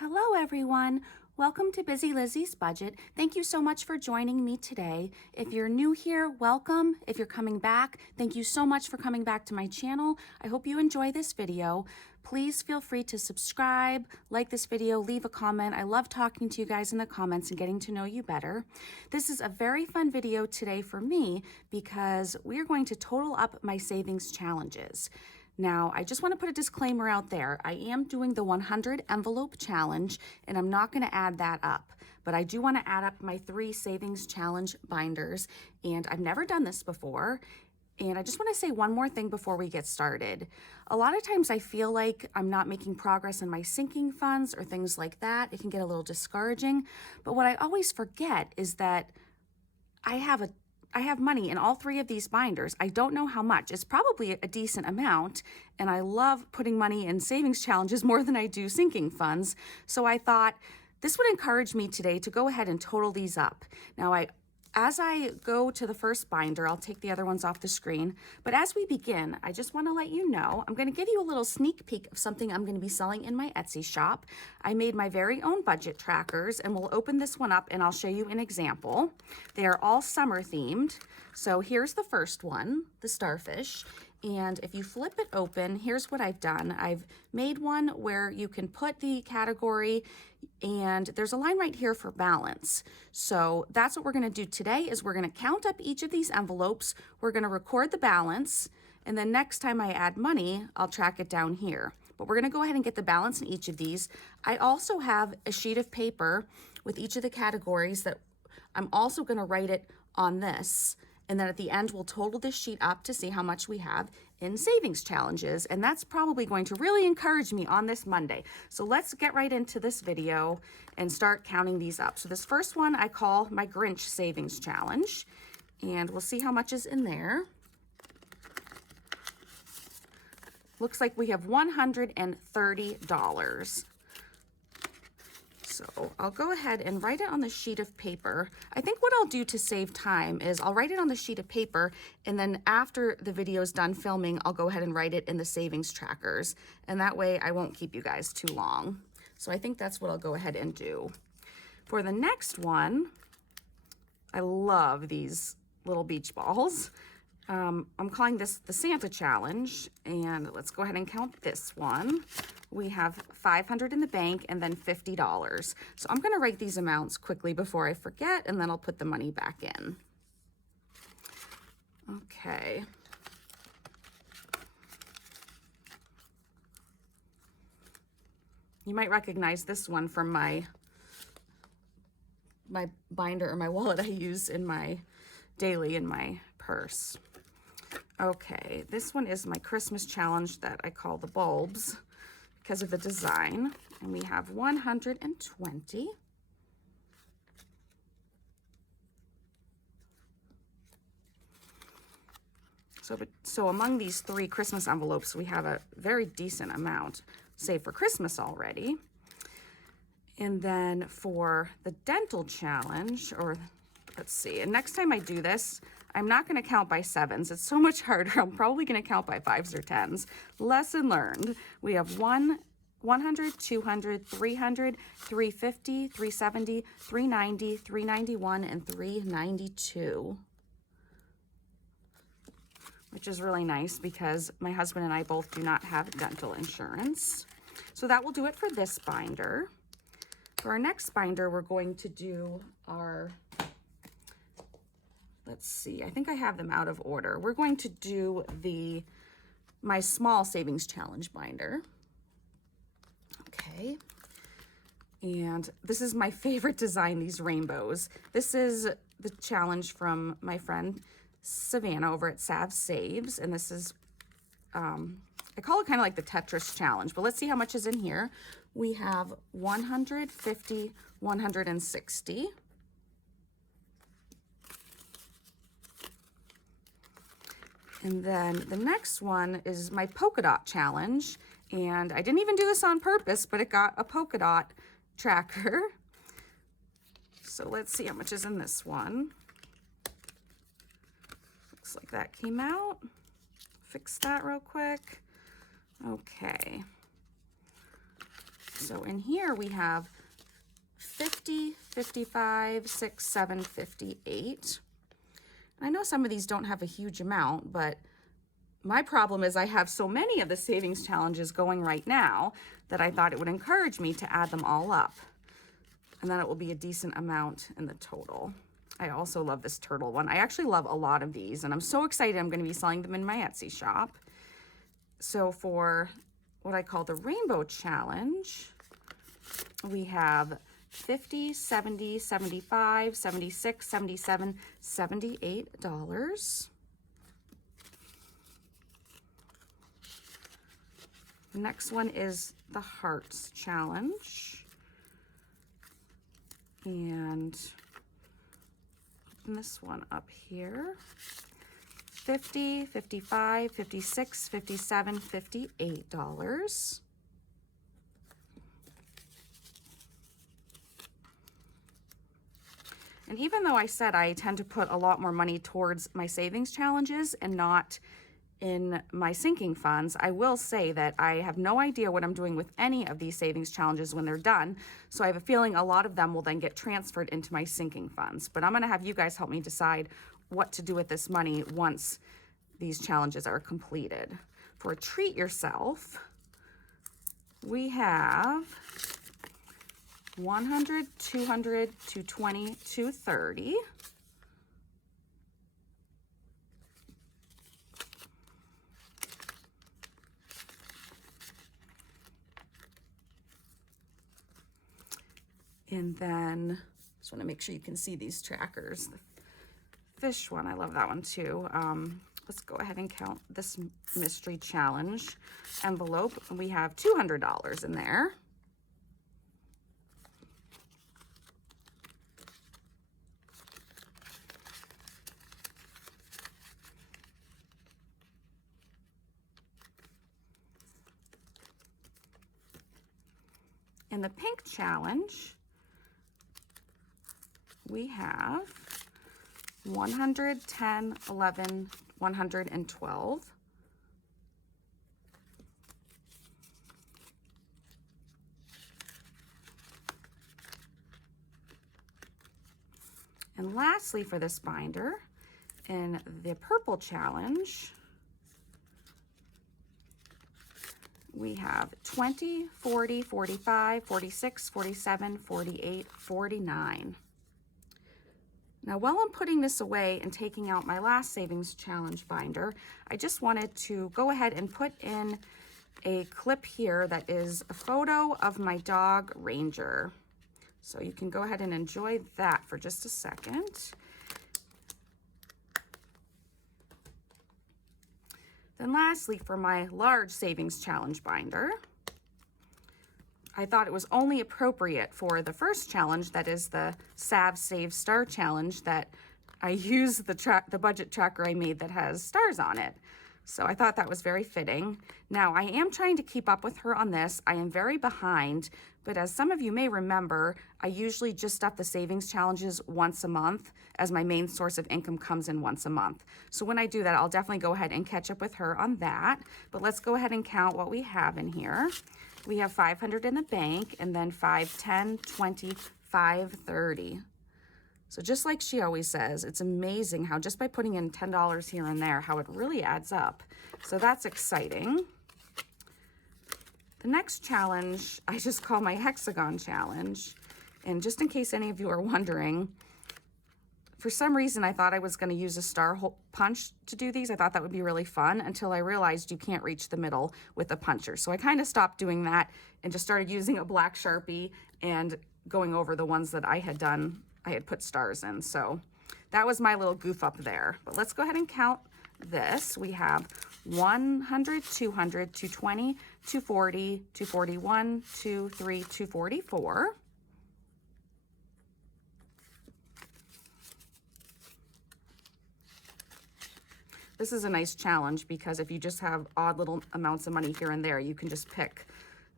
Hello everyone. Welcome to Busy Lizzy's Budget. Thank you so much for joining me today. If you're new here, welcome. If you're coming back, thank you so much for coming back to my channel. I hope you enjoy this video. Please feel free to subscribe, like this video, leave a comment. I love talking to you guys in the comments and getting to know you better. This is a very fun video today for me because we are going to total up my savings challenges. Now, I just want to put a disclaimer out there. I am doing the 100 envelope challenge, and I'm not going to add that up. But I do want to add up my 3 savings challenge binders, and I've never done this before. And I just want to say one more thing before we get started. A lot of times I feel like I'm not making progress in my sinking funds or things like that. It can get a little discouraging. But what I always forget is that I have money in all 3 of these binders. I don't know how much. It's probably a decent amount, and I love putting money in savings challenges more than I do sinking funds. So I thought this would encourage me today to go ahead and total these up. Now, as I go to the first binder, I'll take the other ones off the screen. But as we begin, I just want to let you know, I'm going to give you a little sneak peek of something I'm going to be selling in my Etsy shop. I made my very own budget trackers, and we'll open this one up and I'll show you an example. They are all summer themed. So here's the first one, the starfish. And if you flip it open, here's what I've done. I've made one where you can put the category, and there's a line right here for balance. So that's what we're going to do today is we're going to count up each of these envelopes. We're going to record the balance, and then next time I add money, I'll track it down here. But we're going to go ahead and get the balance in each of these. I also have a sheet of paper with each of the categories that I'm also going to write it on this. And then at the end, we'll total this sheet up to see how much we have in savings challenges. And that's probably going to really encourage me on this Monday. So let's get right into this video and start counting these up. So this first one I call my Grinch Savings Challenge. And we'll see how much is in there. Looks like we have $130. So I'll go ahead and write it on the sheet of paper. I think what I'll do to save time is I'll write it on the sheet of paper, and then after the video is done filming, I'll go ahead and write it in the savings trackers. And that way I won't keep you guys too long. So I think that's what I'll go ahead and do. For the next one, I love these little beach balls. I'm calling this the Santa Challenge, and let's go ahead and count this one. We have $500 in the bank and then $50. So I'm going to write these amounts quickly before I forget, and then I'll put the money back in. Okay. You might recognize this one from my binder or my wallet I use in my daily in my purse. Okay, this one is my Christmas challenge that I call the bulbs because of the design. And we have 120. So among these 3 Christmas envelopes, we have a very decent amount saved for Christmas already. And then for the dental challenge, or let's see, and next time I do this, I'm not going to count by 7s. It's so much harder. I'm probably going to count by 5s or 10s. Lesson learned. We have 100, 200, 300, 350, 370, 390, 391, and 392. Which is really nice because my husband and I both do not have dental insurance. So that will do it for this binder. For our next binder, we're going to do our... Let's see, I think I have them out of order. We're going to do my small savings challenge binder. Okay. And this is my favorite design, these rainbows. This is the challenge from my friend Savannah over at Sav Saves. And this is, I call it kind of like the Tetris challenge, but let's see how much is in here. We have 150, 160. And then the next one is my polka dot challenge. And I didn't even do this on purpose, but it got a polka dot tracker. So let's see how much is in this one. Looks like that came out. Fix that real quick. Okay. So in here we have 50, 55, 6, 7, 58. I know some of these don't have a huge amount, but my problem is I have so many of the savings challenges going right now that I thought it would encourage me to add them all up. And then it will be a decent amount in the total. I also love this turtle one. I actually love a lot of these, and I'm so excited I'm going to be selling them in my Etsy shop. So for what I call the Rainbow Challenge, we have 50, 70, 75, 76, 77, $78. The next one is the Hearts Challenge. And open this one up here. 50, 55, 56, 57, $58. And even though I said I tend to put a lot more money towards my savings challenges and not in my sinking funds, I will say that I have no idea what I'm doing with any of these savings challenges when they're done. So I have a feeling a lot of them will then get transferred into my sinking funds. But I'm going to have you guys help me decide what to do with this money once these challenges are completed. For Treat Yourself, we have 100, 200, 220, 230. And then, just want to make sure you can see these trackers. The fish one, I love that one too. Let's go ahead and count this mystery challenge envelope. We have $200 in there. In the pink challenge, we have 110, 11, 112. And lastly for this binder, in the purple challenge, we have 20, 40, 45, 46, 47, 48, 49. Now, while I'm putting this away and taking out my last savings challenge binder, I just wanted to go ahead and put in a clip here that is a photo of my dog, Ranger. So you can go ahead and enjoy that for just a second. Then lastly, for my large savings challenge binder, I thought it was only appropriate for the first challenge, that is the Sav Save Star Challenge, that I use the budget tracker I made that has stars on it. So I thought that was very fitting. Now, I am trying to keep up with her on this. I am very behind, but as some of you may remember, I usually just stuff the savings challenges once a month, as my main source of income comes in once a month. So when I do that, I'll definitely go ahead and catch up with her on that. But let's go ahead and count what we have in here. We have 500 in the bank, and then 5, 10, 20, 5, 30. So just like she always says, it's amazing how just by putting in $10 here and there, how it really adds up. So that's exciting. The next challenge, I just call my hexagon challenge. And just in case any of you are wondering, for some reason, I thought I was going to use a star hole punch to do these. I thought that would be really fun until I realized you can't reach the middle with a puncher. So I kind of stopped doing that and just started using a black Sharpie and going over the ones that I had done. I had put stars in. So that was my little goof up there. But let's go ahead and count this. We have 100, 200, 220, 240, 241, 23, 244. This is a nice challenge because if you just have odd little amounts of money here and there, you can just pick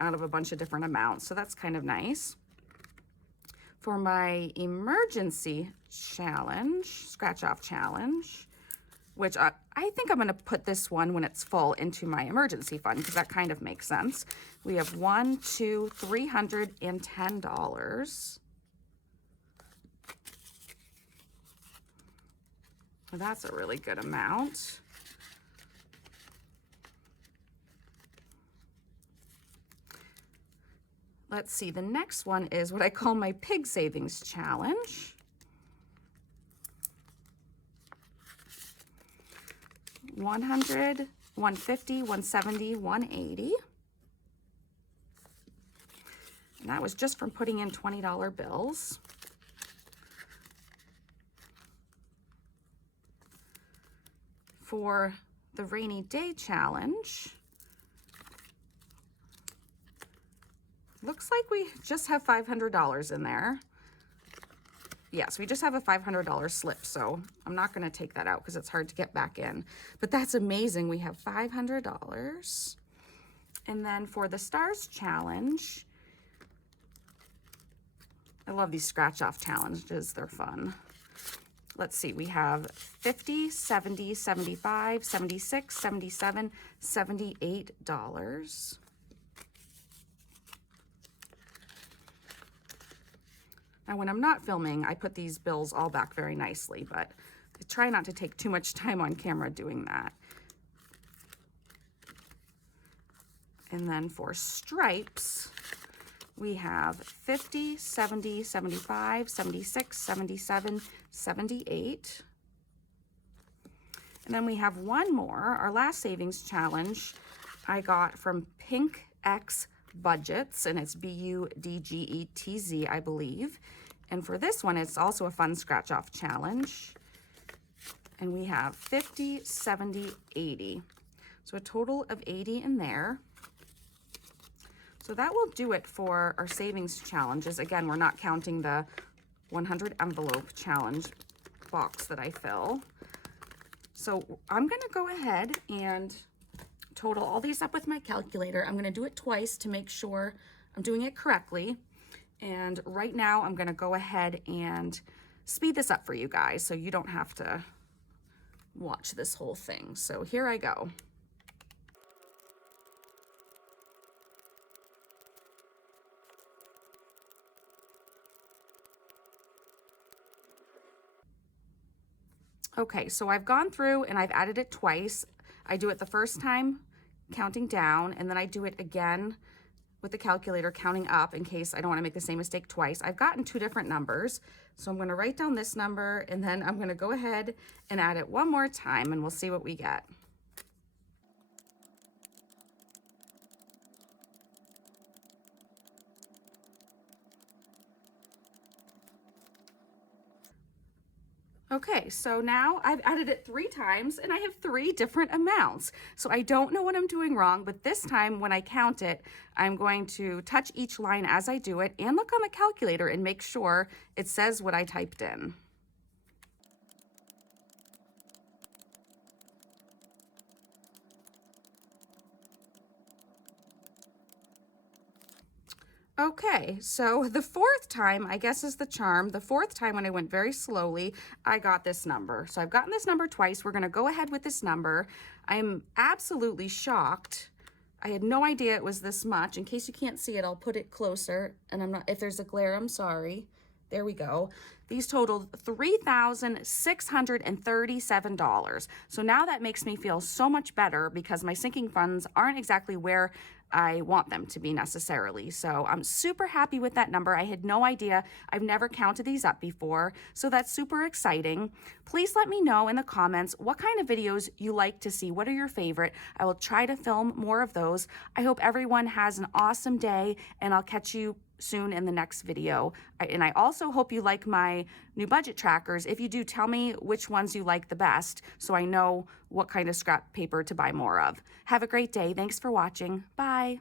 out of a bunch of different amounts. So that's kind of nice. For my emergency challenge, scratch off challenge, which I I think I'm going to put this one when it's full into my emergency fund because that kind of makes sense. We have $310. Well, that's a really good amount. Let's see, the next one is what I call my pig savings challenge. 100, 150, 170, 180. And that was just from putting in $20 bills. For the rainy day challenge, looks like we just have $500 in there. Yes, we just have a $500 slip, so I'm not going to take that out because it's hard to get back in. But that's amazing. We have $500. And then for the stars challenge, I love these scratch off challenges. They're fun. Let's see, we have 50, 70, 75, 76, 77, $78. Now, when I'm not filming, I put these bills all back very nicely, but I try not to take too much time on camera doing that. And then for stripes, we have 50, 70, 75, 76, 77, 78. And then we have one more, our last savings challenge I got from Pink X Budgets, and it's Budgetz, I believe. And for this one, it's also a fun scratch off challenge. And we have 50, 70, 80. So a total of 80 in there. So that will do it for our savings challenges. Again, we're not counting the 100 envelope challenge box that I fill. So I'm gonna go ahead and total all these up with my calculator. I'm gonna do it twice to make sure I'm doing it correctly. And right now I'm gonna go ahead and speed this up for you guys so you don't have to watch this whole thing. So here I go. Okay, so I've gone through and I've added it twice. I do it the first time counting down, and then I do it again with the calculator counting up in case I don't want to make the same mistake twice. I've gotten two different numbers, so I'm going to write down this number and then I'm going to go ahead and add it one more time and we'll see what we get. Okay, so now I've added it 3 times and I have 3 different amounts. So I don't know what I'm doing wrong, but this time when I count it, I'm going to touch each line as I do it and look on the calculator and make sure it says what I typed in. Okay, so the 4th time, I guess is the charm. The 4th time when I went very slowly, I got this number. So I've gotten this number twice. We're gonna go ahead with this number. I'm absolutely shocked. I had no idea it was this much. In case you can't see it, I'll put it closer. And I'm not, if there's a glare, I'm sorry. There we go. These totaled $3,637. So now that makes me feel so much better because my sinking funds aren't exactly where I want them to be necessarily. So I'm super happy with that number. I had no idea. I've never counted these up before. So that's super exciting. Please let me know in the comments what kind of videos you like to see. What are your favorite? I will try to film more of those. I hope everyone has an awesome day and I'll catch you soon in the next video. And I also hope you like my new budget trackers. If you do, tell me which ones you like the best so I know what kind of scrap paper to buy more of. Have a great day. Thanks for watching. Bye.